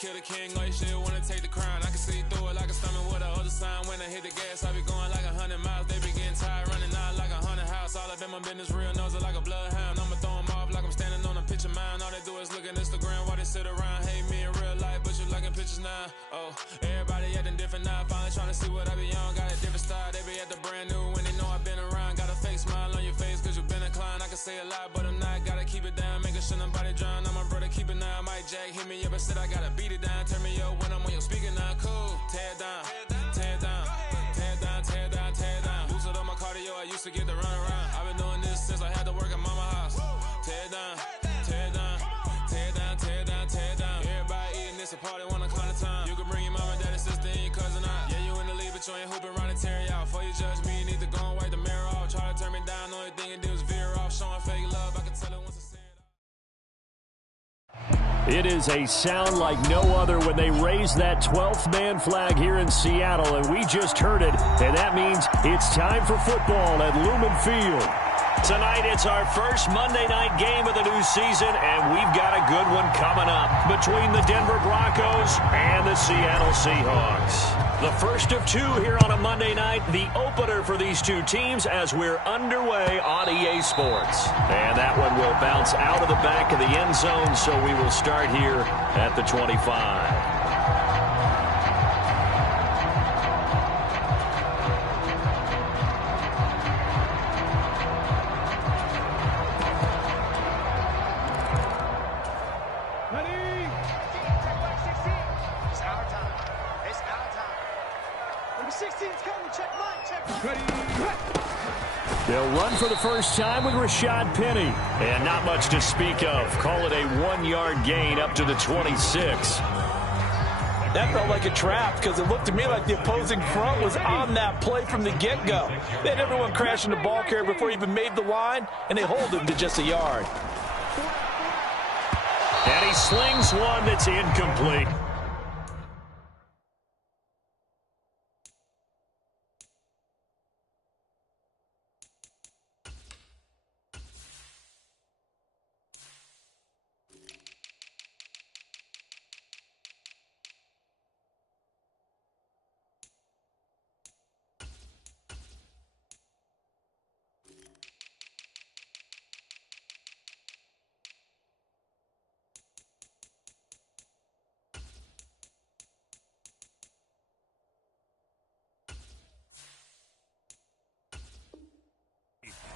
kill the king, like shit, wanna take the crown. I can see through it like a stomach with a other sign. When I hit the gas, I be going like 100 miles. They be getting tired, running out like 100 house. All up in my business, real nose it like a bloodhound. I'ma throw them off like I'm standing on a picture mound. All they do is look at Instagram while they sit around. Hate me in real life, but you liking pictures now. Oh, everybody acting different now. Finally trying to see what I be on. Got a different style, they be at the brand new when they know I've been around. Got a fake smile on your face cause you been inclined. I can say a lot, but I'm not. Gotta keep it down, making sure nobody drown. I'm my brother, keep it now. Mike Jack hit me up and said I gotta beat it down. Turn me up when I'm on your speaker now. Cool, tear it down, tear it down, tear it down, tear it down, tear it down. Boosted up my cardio, I used to get to run around. I've been doing this since I had to work at mama house. Tear it down, tear it down, tear it down, tear it down, tear it down. Everybody eating this a party, one o'clock of time. You can bring your mama, daddy, sister, and your cousin out. Yeah, you in the lead, but you ain't hooping around and tear you out. Before you judge me, you need to go and wipe the mirror off. Try to turn me down, only thing you do is veer off. Showing fake love, I can tell it once I see it. It is a sound like no other when they raise that 12th man flag here in Seattle, and we just heard it, and that means it's time for football at Lumen Field. Tonight, it's our first Monday night game of the new season, and we've got a good one coming up between the Denver Broncos and the Seattle Seahawks. The first of two here on a Monday night, the opener for these two teams as we're underway on EA Sports. And that one will bounce out of the back of the end zone, so we will start here at the 25. They'll run for the first time with Rashad Penny. And not much to speak of. Call it a 1-yard gain up to the 26. That felt like a trap because it looked to me like the opposing front was on that play from the get-go. They had everyone crashing the ball carrier before he even made the line, and they hold him to just a yard. And he slings one that's incomplete.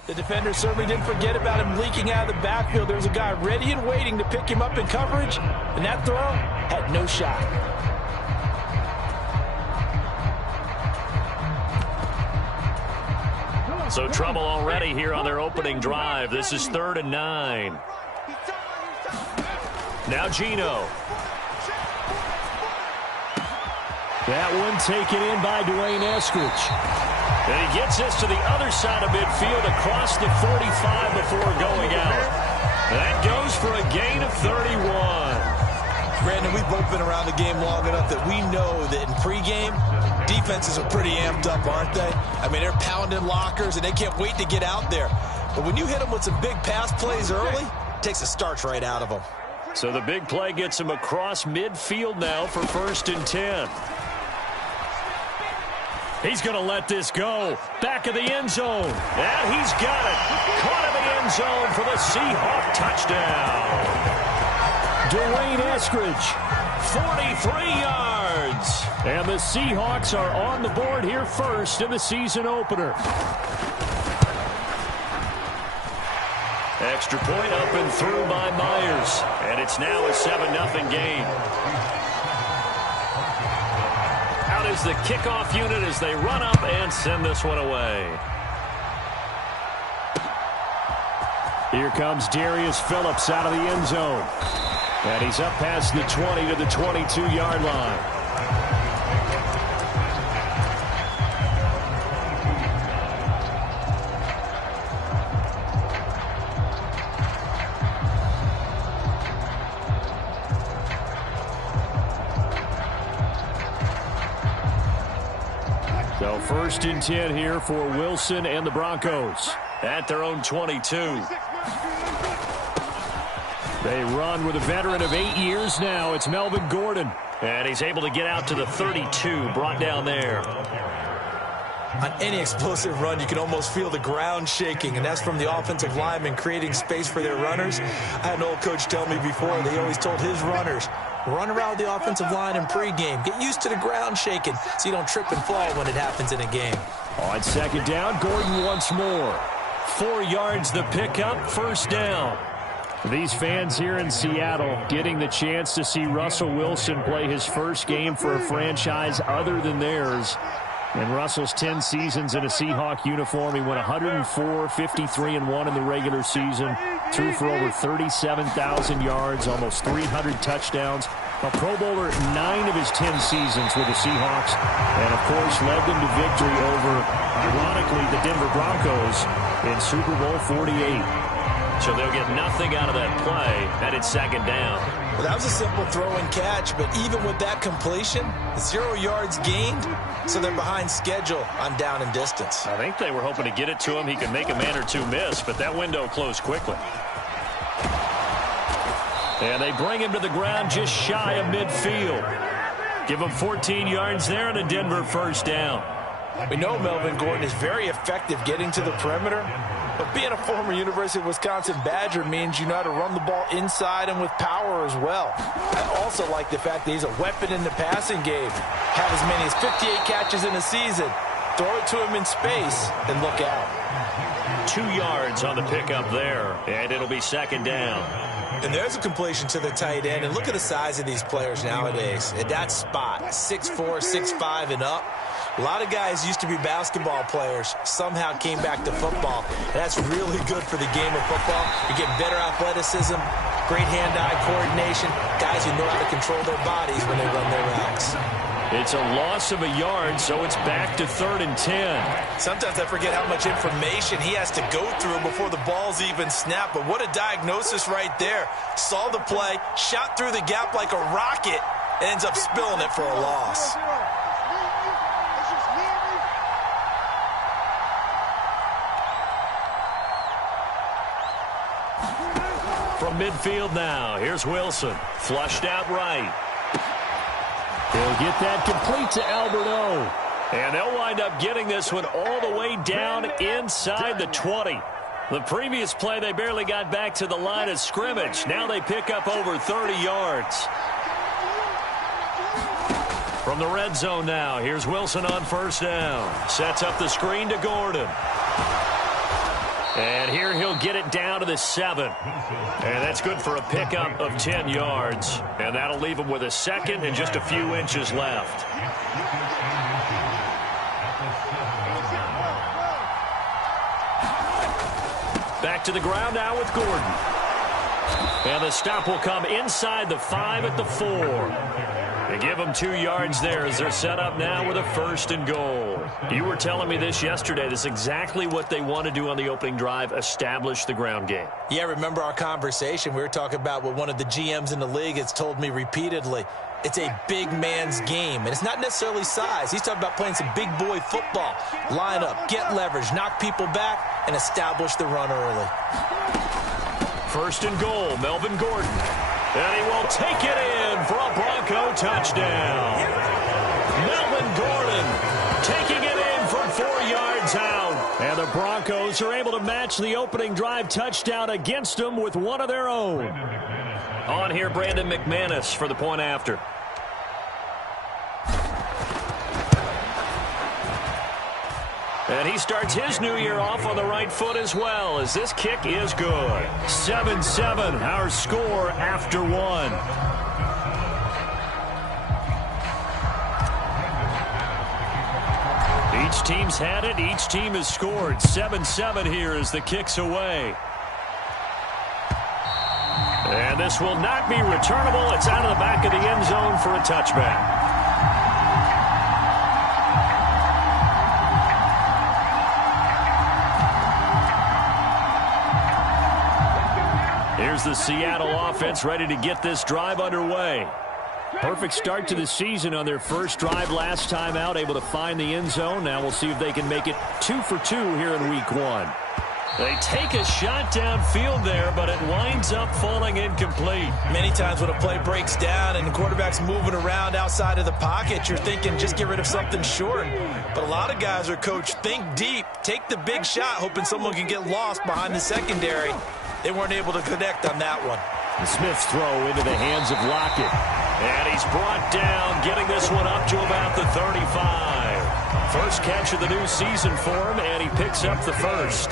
The defender certainly didn't forget about him leaking out of the backfield. There was a guy ready and waiting to pick him up in coverage, and that throw had no shot. So trouble already here on their opening drive. This is 3rd and 9. Now Geno. That one taken in by Dwayne Eskridge. And he gets this to the other side of midfield across the 45 before going out. That goes for a gain of 31. Brandon, we've both been around the game long enough that we know that in pregame, defenses are pretty amped up, aren't they? I mean, they're pounding lockers, and they can't wait to get out there. But when you hit them with some big pass plays early, it takes the starch right out of them. So the big play gets him across midfield now for 1st and 10. He's going to let this go. Back of the end zone. And he's got it. Caught in the end zone for the Seahawk touchdown. Dwayne Eskridge, 43 yards. And the Seahawks are on the board here first in the season opener. Extra point up and through by Myers. And it's now a 7-0 game. Out is the kickoff unit as they run up and send this one away. Here comes Darius Phillips out of the end zone. And he's up past the 20 to the 22-yard line. So 1st and 10 here for Wilson and the Broncos at their own 22. They They run with a veteran of 8 years now. It's Melvin Gordon. And he's able to get out to the 32, brought down there. On any explosive run, you can almost feel the ground shaking, and that's from the offensive linemen creating space for their runners. I had an old coach tell me before, they always told his runners, run around the offensive line in pregame. Get used to the ground shaking so you don't trip and fall when it happens in a game. On second down, Gordon once more. 4 yards the pickup, first down. These fans here in Seattle getting the chance to see Russell Wilson play his first game for a franchise other than theirs. In Russell's 10 seasons in a Seahawk uniform, he went 104, 53-1 in the regular season, threw for over 37,000 yards, almost 300 touchdowns. A Pro Bowler 9 of his 10 seasons with the Seahawks, and of course led them to victory over, ironically, the Denver Broncos in Super Bowl 48. So they'll get nothing out of that play, and it's second down. Well, that was a simple throw and catch, but even with that completion, 0 yards gained, so they're behind schedule on down and distance. I think they were hoping to get it to him. He could make a man or two miss, but that window closed quickly. And they bring him to the ground just shy of midfield. Give him 14 yards there and a Denver first down. We know Melvin Gordon is very effective getting to the perimeter, but being a former University of Wisconsin Badger means you know how to run the ball inside and with power as well. I also like the fact that he's a weapon in the passing game. Have as many as 58 catches in a season. Throw it to him in space and look out. 2 yards on the pickup there, and it'll be second down. And there's a completion to the tight end, and look at the size of these players nowadays. At that spot, 6'4", 6'5", and up. A lot of guys used to be basketball players, somehow came back to football. And that's really good for the game of football. You're getting better athleticism, great hand-eye coordination, guys who know how to control their bodies when they run their routes. It's a loss of a yard, so it's back to 3rd and 10. Sometimes I forget how much information he has to go through before the ball's even snapped. But what a diagnosis right there. Saw the play, shot through the gap like a rocket, and ends up spilling it for a loss. From midfield now, here's Wilson. Flushed out right. He'll get that complete to Alberto. And they'll wind up getting this one all the way down inside the 20. The previous play, they barely got back to the line of scrimmage. Now they pick up over 30 yards. From the red zone now, here's Wilson on first down. Sets up the screen to Gordon. And here he'll get it down to the 7. And that's good for a pickup of 10 yards. And that'll leave him with a second and just a few inches left. Back to the ground now with Gordon. And the stop will come inside the 5 at the 4. They give them 2 yards there as they're set up now with a 1st and goal. You were telling me this yesterday. This is exactly what they want to do on the opening drive, establish the ground game. Yeah, remember our conversation? We were talking about what one of the GMs in the league has told me repeatedly. It's a big man's game, and it's not necessarily size. He's talking about playing some big boy football. Line up, get leverage, knock people back, and establish the run early. 1st and goal, Melvin Gordon. And he will take it in for a Bronco touchdown. Melvin Gordon taking it in from 4 yards out. And the Broncos are able to match the opening drive touchdown against them with one of their own. On here, Brandon McManus for the point after. And he starts his new year off on the right foot as well, as this kick is good. 7-7, our score after 1. Each team's had it. Each team has scored. 7-7 here as the kick's away. And this will not be returnable. It's out of the back of the end zone for a touchback. Here's the Seattle offense ready to get this drive underway. Perfect start to the season on their first drive last time out, able to find the end zone. Now we'll see if they can make it 2 for 2 here in week 1. They take a shot downfield there, but it winds up falling incomplete. Many times when a play breaks down and the quarterback's moving around outside of the pocket, you're thinking just get rid of something short. But a lot of guys are coached, think deep, take the big shot, hoping someone can get lost behind the secondary. They weren't able to connect on that one. The Smith's throw into the hands of Lockett. And he's brought down, getting this one up to about the 35. First catch of the new season for him, and he picks up the first.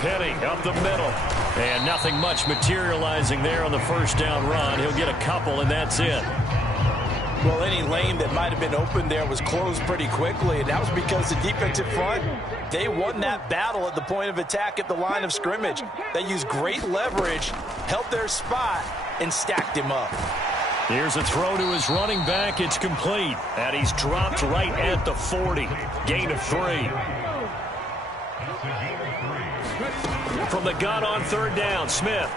Penny up the middle. And nothing much materializing there on the first down run. He'll get a couple, and that's it. Well, any lane that might have been open there was closed pretty quickly, and that was because the defensive front, they won that battle at the point of attack at the line of scrimmage. They used great leverage, held their spot, and stacked him up. Here's a throw to his running back. It's complete, and he's dropped right at the 40. Gain of 3. From the gun on third down, Smith.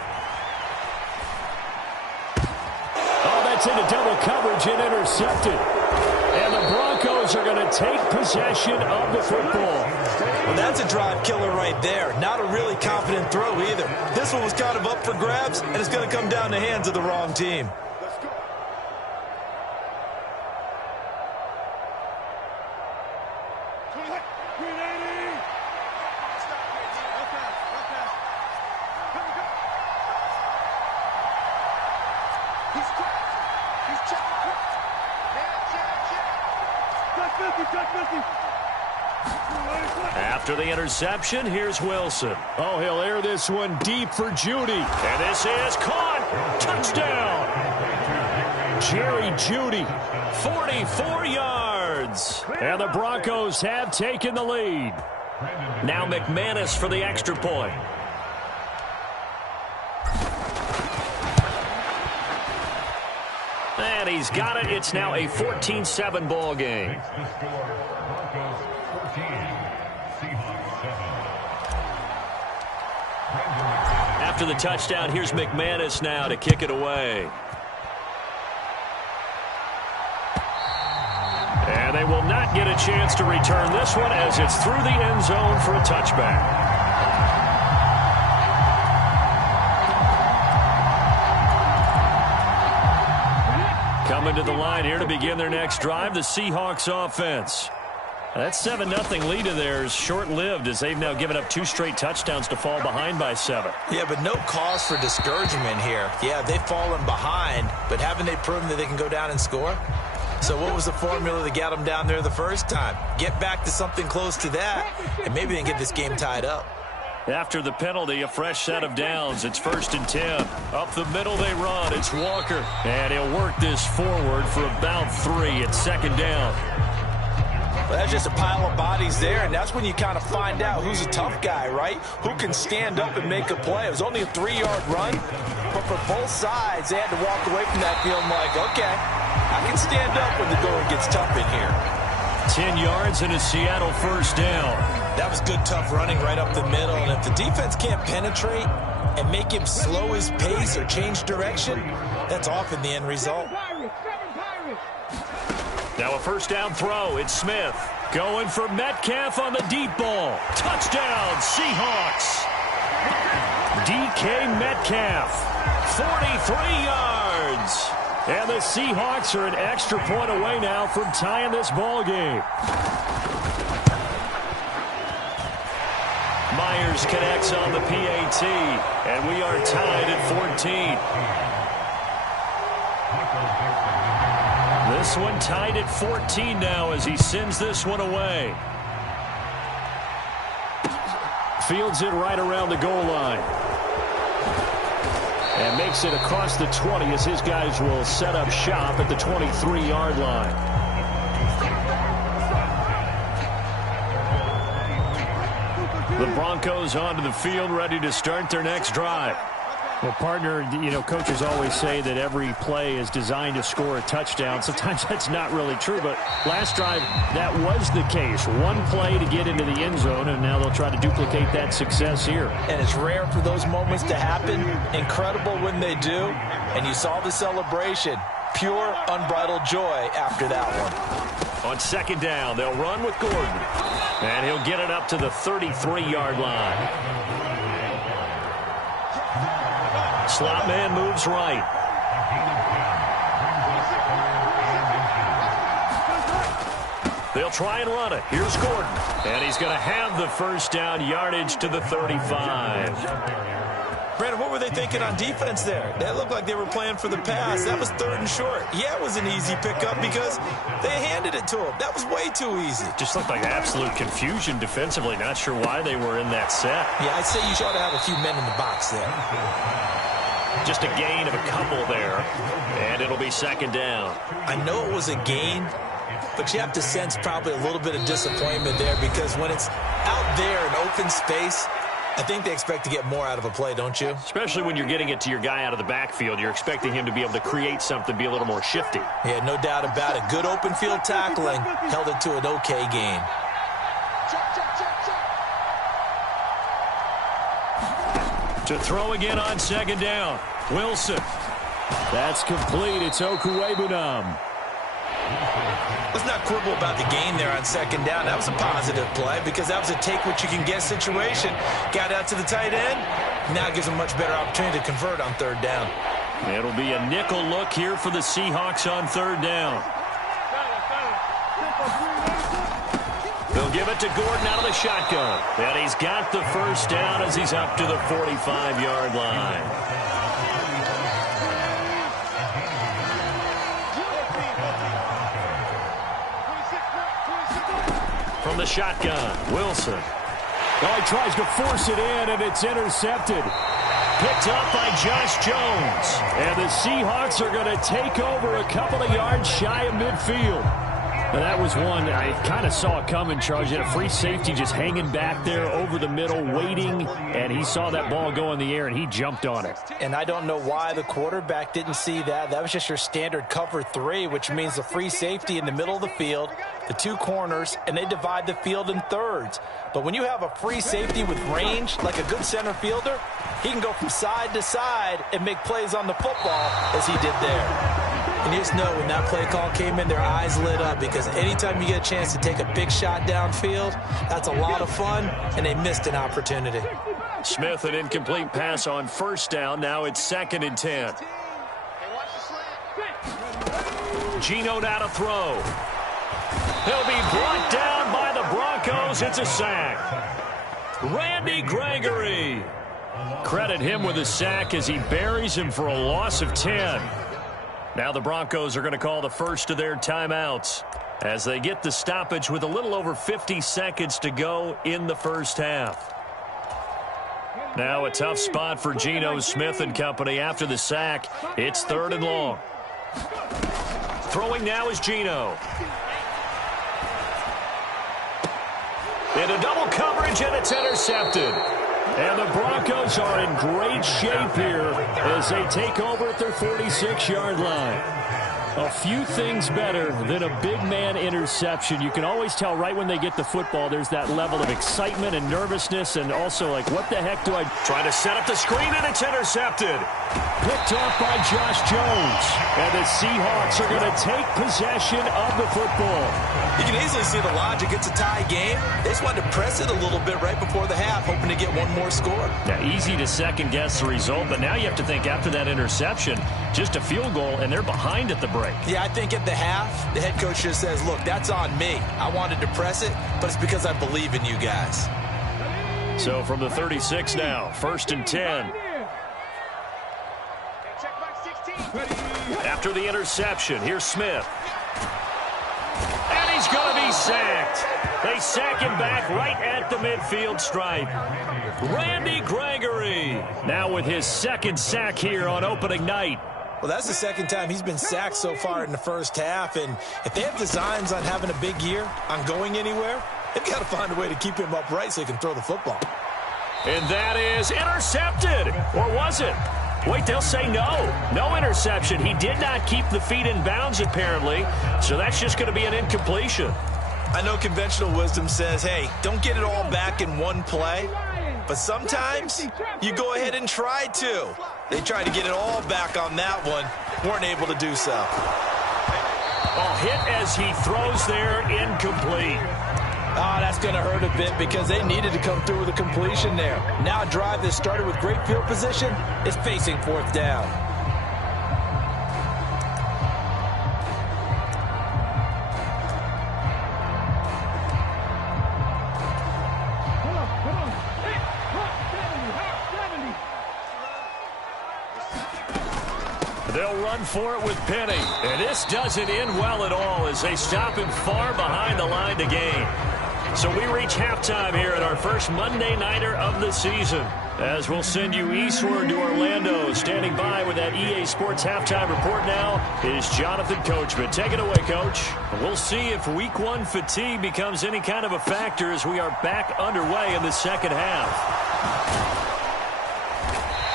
Oh, that's into double coverage and intercepted. And the Broncos are going to take possession of the football. Well, that's a drive killer right there. Not a really confident throw either. This one was kind of up for grabs, and it's going to come down the hands of the wrong team. After the interception, here's Wilson. Oh, he'll air this one deep for Judy. And this is caught. Touchdown. Jerry Judy, 44 yards. And the Broncos have taken the lead. Now McManus for the extra point. And he's got it. It's now a 14-7 ball game. After the touchdown, here's McManus now to kick it away. And they will not get a chance to return this one as it's through the end zone for a touchback. Coming to the line here to begin their next drive, the Seahawks offense. That 7-0 lead of theirs short-lived as they've now given up 2 straight touchdowns to fall behind by 7. Yeah, but no cause for discouragement here. Yeah, they've fallen behind, but haven't they proven that they can go down and score? So what was the formula that got them down there the first time? Get back to something close to that, and maybe they can get this game tied up. After the penalty, a fresh set of downs. It's 1st and 10. Up the middle they run. It's Walker. And he'll work this forward for about 3 at 2nd down. Well, that's just a pile of bodies there, and that's when you kind of find out who's a tough guy, right? Who can stand up and make a play. It was only a 3-yard run, but for both sides, they had to walk away from that feeling like, okay, I can stand up when the going gets tough in here. 10 yards and a Seattle 1st down. That was good, tough running right up the middle, and if the defense can't penetrate and make him slow his pace or change direction, that's often the end result. Now a 1st down throw. It's Smith going for Metcalf on the deep ball. Touchdown, Seahawks. DK Metcalf, 43 yards. And the Seahawks are an extra point away now from tying this ball game. Myers connects on the PAT, and we are tied at 14. This one tied at 14 now as he sends this one away. Fields it right around the goal line. And makes it across the 20 as his guys will set up shop at the 23-yard line. The Broncos onto the field ready to start their next drive. Well, partner, you know, coaches always say that every play is designed to score a touchdown. Sometimes that's not really true, but last drive, that was the case. One play to get into the end zone, and now they'll try to duplicate that success here. And it's rare for those moments to happen. Incredible when they do. And you saw the celebration. Pure, unbridled joy after that one. On second down, they'll run with Gordon. And he'll get it up to the 33-yard line. Slot man moves right. They'll try and run it. Here's Gordon. And he's going to have the first down yardage to the 35. Brandon, what were they thinking on defense there? That looked like they were playing for the pass. That was 3rd and short. Yeah, it was an easy pickup because they handed it to him. That was way too easy. Just looked like absolute confusion defensively. Not sure why they were in that set. Yeah, I'd say you ought to have a few men in the box there. Just a gain of a couple there, and it'll be second down. I know it was a gain, but you have to sense probably a little bit of disappointment there because when it's out there in open space, I think they expect to get more out of a play, don't you? Especially when you're getting it to your guy out of the backfield. You're expecting him to be able to create something, be a little more shifty. Yeah, no doubt about it. Good open field tackling held it to an okay gain. To throw again on second down. Wilson. That's complete. It's Okuwebunam. Let's not quibble about the gain there on second down. That was a positive play because that was a take-what-you-can-get situation. Got out to the tight end. Now it gives them a much better opportunity to convert on third down. It'll be a nickel look here for the Seahawks on third down. They'll give it to Gordon out of the shotgun. And he's got the first down as he's up to the 45-yard line. From the shotgun, Wilson. Oh, he tries to force it in, and it's intercepted. Picked up by Josh Jones. And the Seahawks are going to take over a couple of yards shy of midfield. Now, that was one I kind of saw it coming, Charles. You had a free safety just hanging back there over the middle, waiting, and he saw that ball go in the air, and he jumped on it. And I don't know why the quarterback didn't see that. That was just your standard cover 3, which means the free safety in the middle of the field, the 2 corners, and they divide the field in thirds. But when you have a free safety with range, like a good center fielder, he can go from side to side and make plays on the football as he did there. And you just know when that play call came in, their eyes lit up because anytime you get a chance to take a big shot downfield, that's a lot of fun, and they missed an opportunity. Smith, an incomplete pass on first down. Now it's 2nd and 10. Geno now to throw. He'll be brought down by the Broncos. It's a sack. Randy Gregory. Credit him with a sack as he buries him for a loss of 10. Now the Broncos are going to call the first of their timeouts as they get the stoppage with a little over 50 seconds to go in the first half. Now a tough spot for Geno Smith and company after the sack. It's 3rd and long. Throwing now is Geno. Into double coverage, and it's intercepted. And the Broncos are in great shape here as they take over at their 46-yard line. A few things better than a big man interception. You can always tell right when they get the football, there's that level of excitement and nervousness, and also like, what the heck do I... Trying to set up the screen, and it's intercepted. Picked off by Josh Jones. And the Seahawks are going to take possession of the football. You can easily see the logic. It's a tie game. They just wanted to press it a little bit right before the half, hoping to get one more score. Now, easy to second-guess the result, but now you have to think after that interception, just a field goal, and they're behind at the break. Yeah, I think at the half, the head coach just says, look, that's on me. I wanted to press it, but it's because I believe in you guys. So from the 36 now, 1st and 10. After the interception, here's Smith. And he's going to be sacked. They sack him back right at the midfield stripe. Randy Gregory now with his 2nd sack here on opening night. Well, that's the 2nd time he's been sacked so far in the first half, and if they have designs on having a big year, on going anywhere, they've got to find a way to keep him upright so he can throw the football. And that is intercepted. Or was it? Wait, they'll say no. No interception. He did not keep the feet in bounds, apparently, so that's just going to be an incompletion. I know conventional wisdom says, hey, don't get it all back in one play, but sometimes you go ahead and try to. They tried to get it all back on that one, weren't able to do so. Oh, hit as he throws there, incomplete. Oh, that's going to hurt a bit because they needed to come through with a completion there. Now a drive that started with great field position is facing fourth down. They'll run for it with Penny. And this doesn't end well at all as they stop him far behind the line to gain. So we reach halftime here at our first Monday Nighter of the season. As we'll send you eastward to Orlando. Standing by with that EA Sports halftime report now is Jonathan Coachman. Take it away, Coach. We'll see if week one fatigue becomes any kind of a factor as we are back underway in the second half.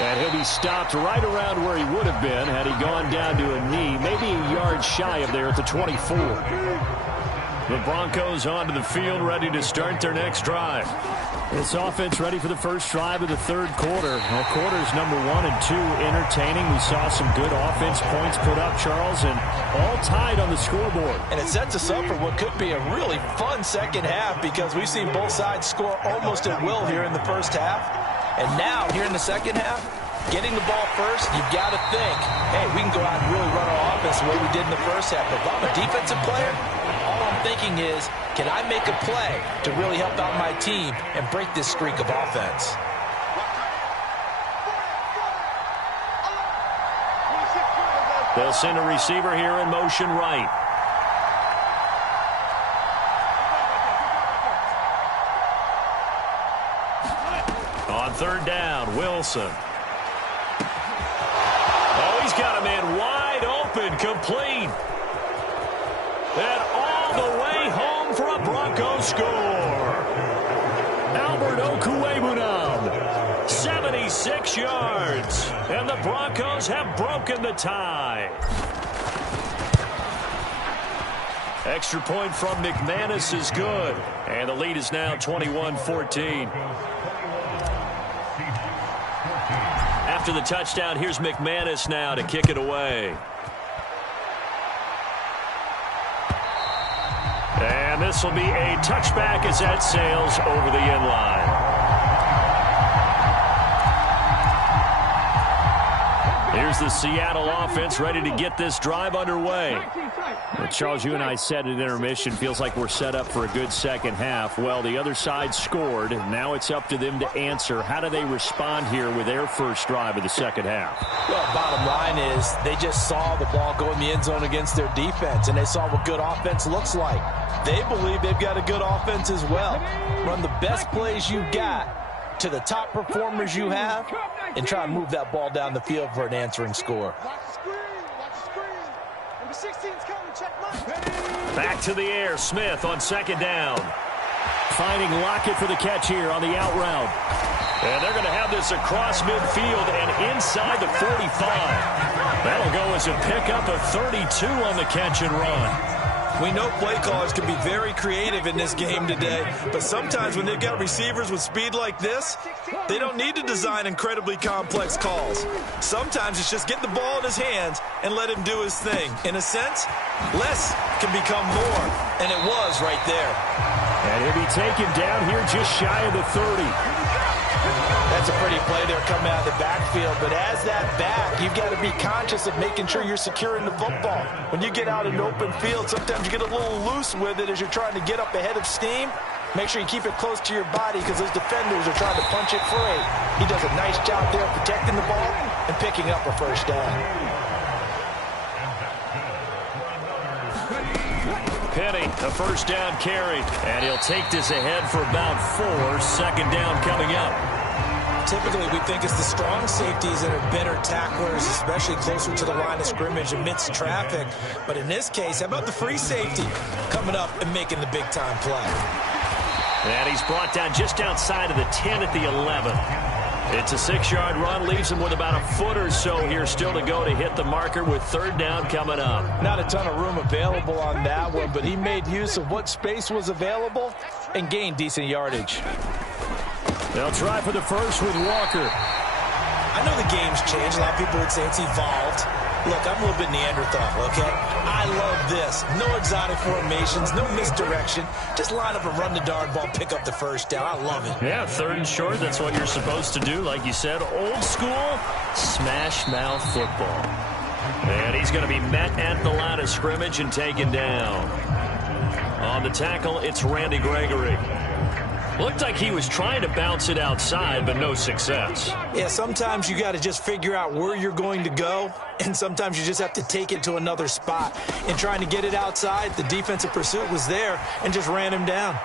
And he'll be stopped right around where he would have been had he gone down to a knee, maybe a yard shy of there at the 24. The Broncos onto the field, ready to start their next drive. This offense ready for the first drive of the third quarter. Well, quarters number 1 and 2 entertaining. We saw some good offense points put up, Charles, and all tied on the scoreboard. And it sets us up for what could be a really fun second half because we've seen both sides score almost at will here in the first half. And now, here in the second half, getting the ball first, you've got to think, hey, we can go out and really run our offense the way we did in the first half. But if I'm a defensive player, all I'm thinking is, can I make a play to really help out my team and break this streak of offense? They'll send a receiver here in motion right. On third down, Wilson. Oh, he's got a man wide open, complete. And all the way home for a Broncos score. Albert Okwuegbunam, 76 yards. And the Broncos have broken the tie. Extra point from McManus is good. And the lead is now 21-14. After the touchdown, here's McManus now to kick it away. And this will be a touchback as that sails over the end line. Here's the Seattle offense ready to get this drive underway. Well, Charles, you and I said at intermission, feels like we're set up for a good second half. Well, the other side scored. Now it's up to them to answer. How do they respond here with their first drive of the second half? Well, bottom line is they just saw the ball go in the end zone against their defense, and they saw what good offense looks like. They believe they've got a good offense as well. Run the best plays you've got to the top performers you have and try and move that ball down the field for an answering score. Back to the air, Smith on second down. Finding Lockett for the catch here on the out route. And they're going to have this across midfield and inside the 45. That'll go as a pickup of 32 on the catch and run. We know play callers can be very creative in this game today, but sometimes when they've got receivers with speed like this, they don't need to design incredibly complex calls. Sometimes it's just get the ball in his hands and let him do his thing. In a sense, less can become more, and it was right there. And he'll be taken down here just shy of the 30. That's a pretty play there coming out of the backfield, but as that back, you've got to be conscious of making sure you're securing the football. When you get out in open field, sometimes you get a little loose with it as you're trying to get up ahead of steam. Make sure you keep it close to your body because those defenders are trying to punch it free. He does a nice job there protecting the ball and picking up a first down. Penny, a first down carry, and he'll take this ahead for about 4. Second down coming up. Typically, we think it's the strong safeties that are better tacklers, especially closer to the line of scrimmage amidst traffic. But in this case, how about the free safety coming up and making the big-time play? And he's brought down just outside of the 10 at the 11. It's a 6-yard run, leaves him with about a foot or so here still to go to hit the marker with third down coming up. Not a ton of room available on that one, but he made use of what space was available and gained decent yardage. They'll try for the first with Walker. I know the game's changed. A lot of people would say it's evolved. Look, I'm a little bit Neanderthal, okay? I love this. No exotic formations, no misdirection. Just line up and run the darn ball, pick up the first down. I love it. Yeah, 3rd and short, that's what you're supposed to do. Like you said, old school, smash mouth football. And he's going to be met at the line of scrimmage and taken down. On the tackle, it's Randy Gregory. Looked like he was trying to bounce it outside, but no success. Yeah, sometimes you got to just figure out where you're going to go, and sometimes you just have to take it to another spot. In trying to get it outside, the defensive pursuit was there and just ran him down.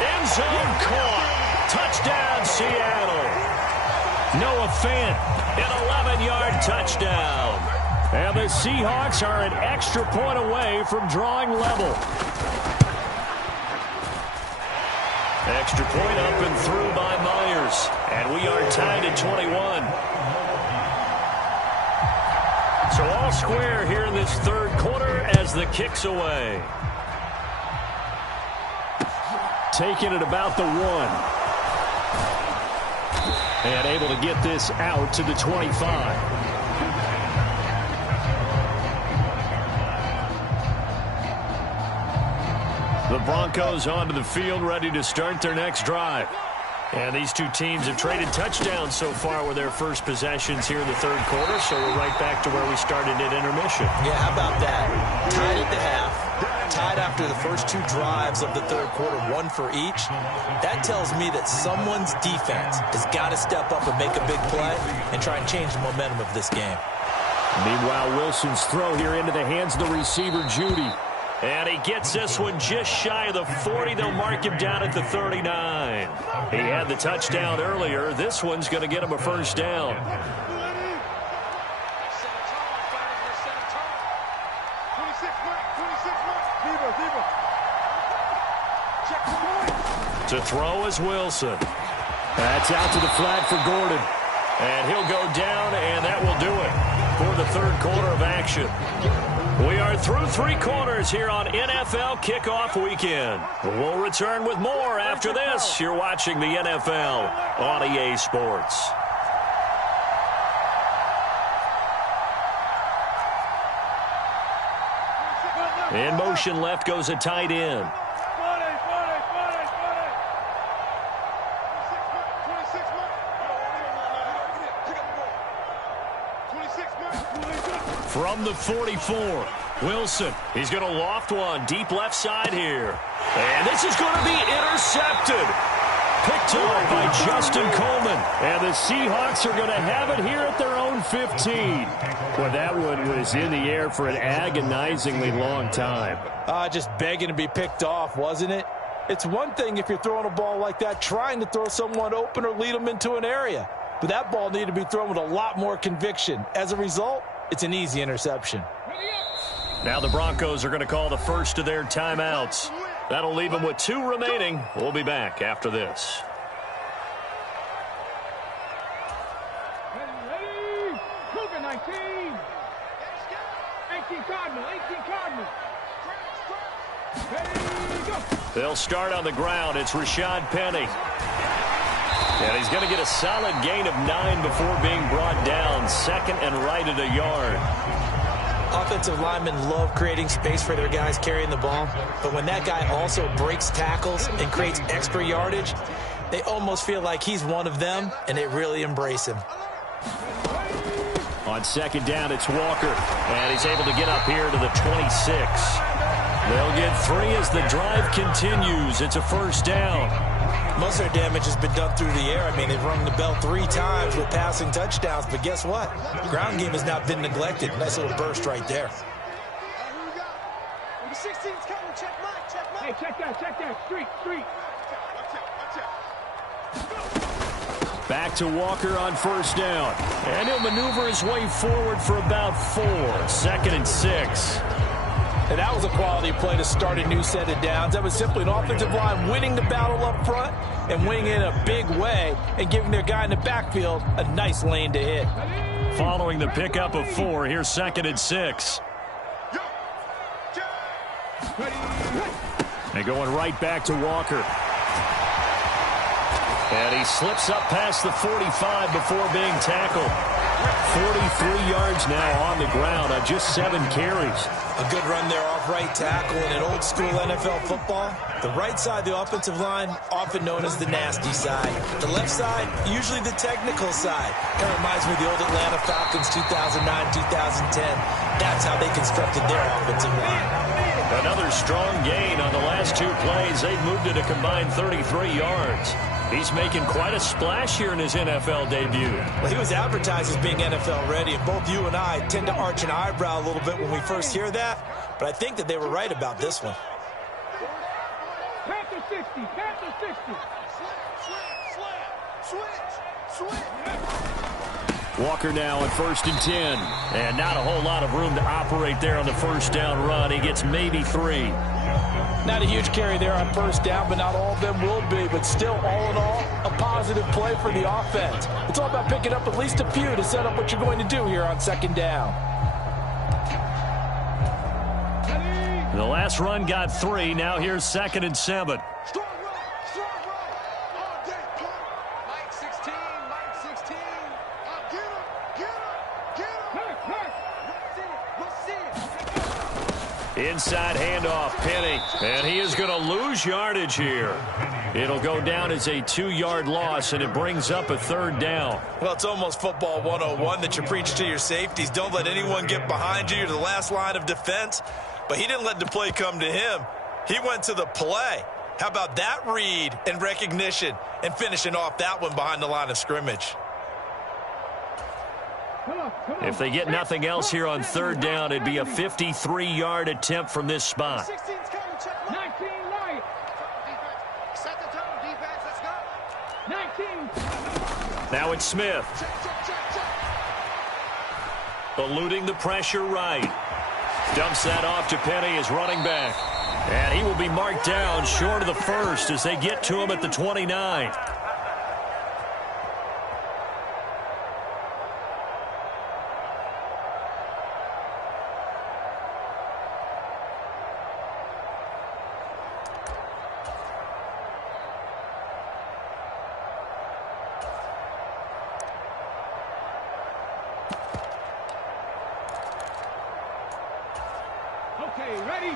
End zone caught. Touchdown, Seattle. Noah Fant, an 11-yard touchdown. And the Seahawks are an extra point away from drawing level. Extra point up and through by Myers. And we are tied at 21. So all square here in this 3rd quarter as the kick's away. Taking it about the 1. And able to get this out to the 25. The Broncos onto the field, ready to start their next drive. And these two teams have traded touchdowns so far with their first possessions here in the 3rd quarter, so we're right back to where we started at intermission. Yeah, how about that? Tied at the half, tied after the first 2 drives of the 3rd quarter, 1 for each. That tells me that someone's defense has got to step up and make a big play and try and change the momentum of this game. Meanwhile, Wilson's throw here into the hands of the receiver, Judy. And he gets this one just shy of the 40. They'll mark him down at the 39. He had the touchdown earlier. This one's going to get him a first down. To throw is Wilson. That's out to the flat for Gordon. And he'll go down, and that will do it for the 3rd quarter of action. We are through 3 quarters here on NFL Kickoff Weekend. We'll return with more after this. You're watching the NFL on EA Sports. In motion left goes a tight end. From the 44, Wilson, he's going to loft one deep left side here. And this is going to be intercepted. Picked off by Justin Coleman. And the Seahawks are going to have it here at their own 15. Well, that one was in the air for an agonizingly long time. Just begging to be picked off, wasn't it? It's one thing if you're throwing a ball like that, trying to throw someone open or lead them into an area. But that ball needed to be thrown with a lot more conviction. As a result, it's an easy interception. Now the Broncos are going to call the first of their timeouts. That'll leave them with 2 remaining. We'll be back after this. Ready, Cougar 19. 18 Cardinal, 18 Cardinal. Ready, go. They'll start on the ground. It's Rashad Penny. And he's going to get a solid gain of 9 before being brought down. 2nd and right at a yard. Offensive linemen love creating space for their guys carrying the ball. But when that guy also breaks tackles and creates extra yardage, they almost feel like he's one of them, and they really embrace him. On 2nd down, it's Walker. And he's able to get up here to the 26. They'll get 3 as the drive continues. It's a first down. Most of their damage has been done through the air. I mean, they've rung the bell 3 times with passing touchdowns, but guess what? Ground game has not been neglected. Nice little burst right there. Number 16's coming. Check Mike. Hey, check that. Street. Back to Walker on first down. And he'll maneuver his way forward for about 4. 2nd and 6. And that was a quality play to start a new set of downs. That was simply an offensive line winning the battle up front and winning it in a big way and giving their guy in the backfield a nice lane to hit. Following the pickup of 4, here's 2nd and 6. And going right back to Walker. And he slips up past the 45 before being tackled. 43 yards now on the ground on just 7 carries. A good run there off right tackle. In an old school NFL football, the right side of the offensive line, often known as the nasty side. The left side, usually the technical side. Kind of reminds me of the old Atlanta Falcons 2009-2010. That's how they constructed their offensive line. Another strong gain on the last 2 plays. They've moved it a combined 33 yards. He's making quite a splash here in his NFL debut. Well, he was advertised as being NFL ready, and both you and I tend to arch an eyebrow a little bit when we first hear that, but I think that they were right about this one. Panther 60, Panther 60. Switch. Walker now on 1st and 10. And not a whole lot of room to operate there on the first down run. He gets maybe 3. Not a huge carry there on first down, but not all of them will be. But still, all in all, a positive play for the offense. It's all about picking up at least a few to set up what you're going to do here on 2nd down. The last run got 3. Now here's 2nd and 7. Strong right. All day, Mike 16. Get him. Inside handoff, Penny. And he is going to lose yardage here. It'll go down as a 2-yard loss, and it brings up a 3rd down. Well, it's almost football 101 that you preach to your safeties. Don't let anyone get behind you. You're the last line of defense. But he didn't let the play come to him. He went to the play. How about that read and recognition and finishing off that one behind the line of scrimmage? Come on. If they get nothing else here on 3rd down, it'd be a 53-yard attempt from this spot. 16's coming, check 19 right. Set the tone, defense, let's go. 19. Now it's Smith. Eluding the pressure right. Dumps that off to Penny as running back. And he will be marked down short of the first as they get to him at the 29. Okay, ready?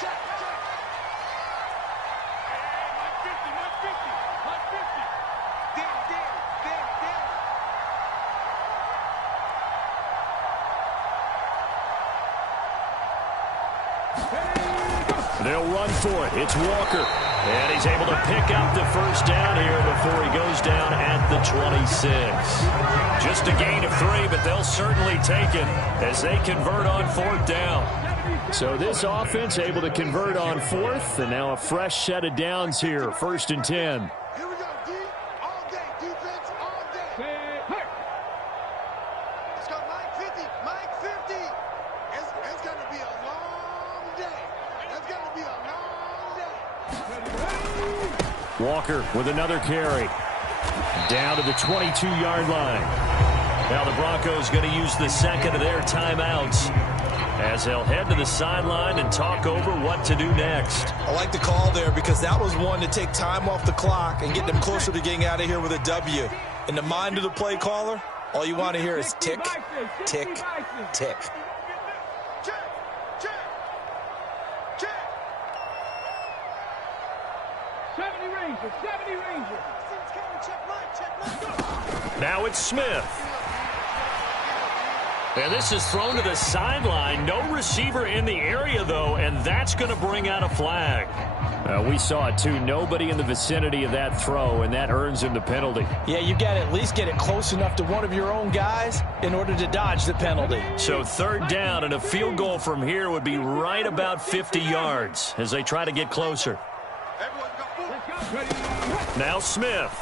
Check. 150. They'll run for it. It's Walker. And he's able to pick up the first down here before he goes down at the 26. Just a gain of 3, but they'll certainly take it as they convert on 4th down. So this offense able to convert on 4th, and now a fresh set of downs here, 1st and 10. Here we go, D. All day, defense, all day. Let's go, Mike 50. It's going to be a long day. Walker with another carry. Down to the 22-yard line. Now the Broncos going to use the second of their timeouts as they'll head to the sideline and talk over what to do next. I like the call there because that was one to take time off the clock and get them closer to getting out of here with a W. In the mind of the play caller, all you want to hear is tick, tick, tick. Check. 70 Rangers. Check. Now it's Smith. And this is thrown to the sideline. No receiver in the area, though, and that's going to bring out a flag. We saw it, too. Nobody in the vicinity of that throw, and that earns him the penalty. Yeah, you got to at least get it close enough to one of your own guys in order to dodge the penalty. So 3rd down, and a field goal from here would be right about 50 yards as they try to get closer. Now Smith.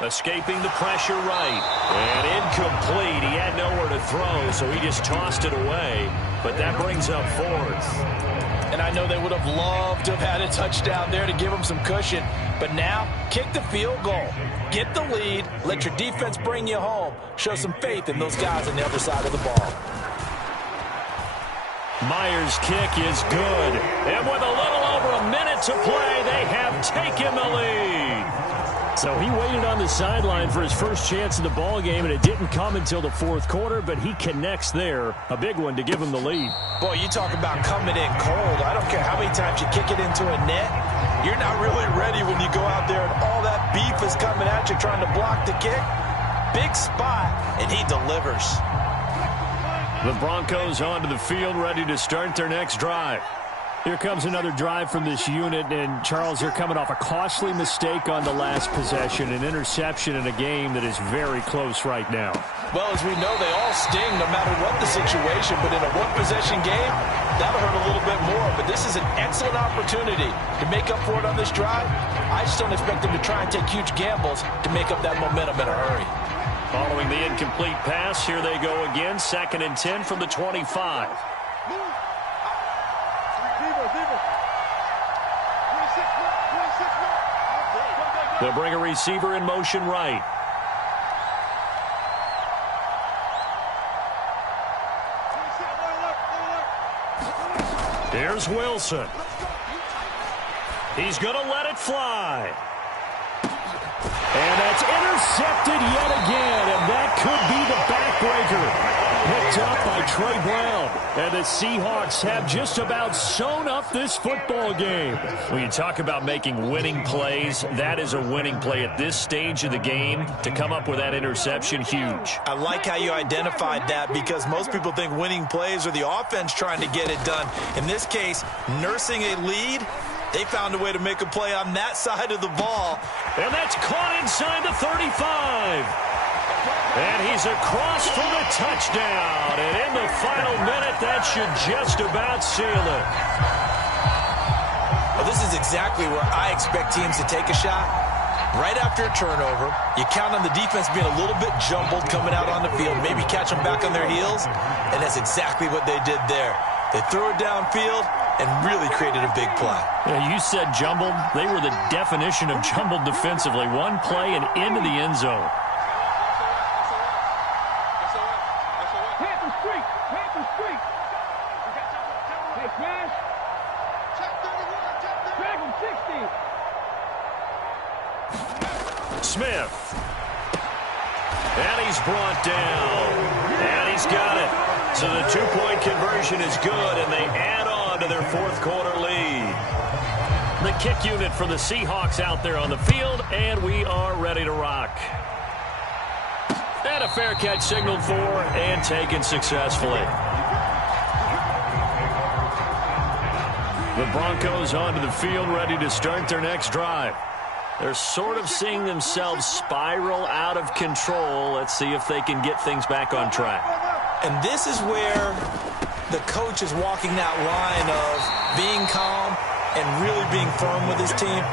Escaping the pressure right. And incomplete. He had nowhere to throw, so he just tossed it away. But that brings up 4th. And I know they would have loved to have had a touchdown there to give them some cushion. But now, kick the field goal. Get the lead. Let your defense bring you home. Show some faith in those guys on the other side of the ball. Myers' kick is good. And with a little over a minute to play, they have taken the lead. So he waited on the sideline for his first chance in the ball game, and it didn't come until the fourth quarter, but he connects there. A big one to give him the lead. Boy, you talk about coming in cold. I don't care how many times you kick it into a net. You're not really ready when you go out there and all that beef is coming at you trying to block the kick. Big spot, and he delivers. The Broncos onto the field, ready to start their next drive. Here comes another drive from this unit, and Charles, they're coming off a costly mistake on the last possession, an interception in a game that is very close right now. Well, as we know, they all sting no matter what the situation, but in a one-possession game, that'll hurt a little bit more. But this is an excellent opportunity to make up for it on this drive. I just don't expect them to try and take huge gambles to make up that momentum in a hurry. Following the incomplete pass, here they go again, 2nd and 10 from the 25. They'll bring a receiver in motion right. Here's Wilson. He's going to let it fly. And that's intercepted yet again, and that could be the backbreaker. Picked up by Trey Brown. And the Seahawks have just about sewn up this football game. When you talk about making winning plays, that is a winning play at this stage of the game. To come up with that interception, huge. I like how you identified that because most people think winning plays are the offense trying to get it done. In this case, nursing a lead, they found a way to make a play on that side of the ball. And that's caught inside the 35. And he's across for the touchdown. And in the final minute, that should just about seal it. Well, this is exactly where I expect teams to take a shot. Right after a turnover, you count on the defense being a little bit jumbled coming out on the field, maybe catch them back on their heels, and that's exactly what they did there. They threw it downfield and really created a big play. Yeah, you said jumbled. They were the definition of jumbled defensively. One play and into the end zone. Smith. And he's brought down. And he's got it. So the two-point conversion is good, and they add on to their fourth quarter lead. The kick unit for the Seahawks out there on the field, and we are ready to rock. And a fair catch signaled for and taken successfully. The Broncos onto the field, ready to start their next drive. They're sort of seeing themselves spiral out of control. Let's see if they can get things back on track. And this is where the coach is walking that line of being calm and really being firm with his team.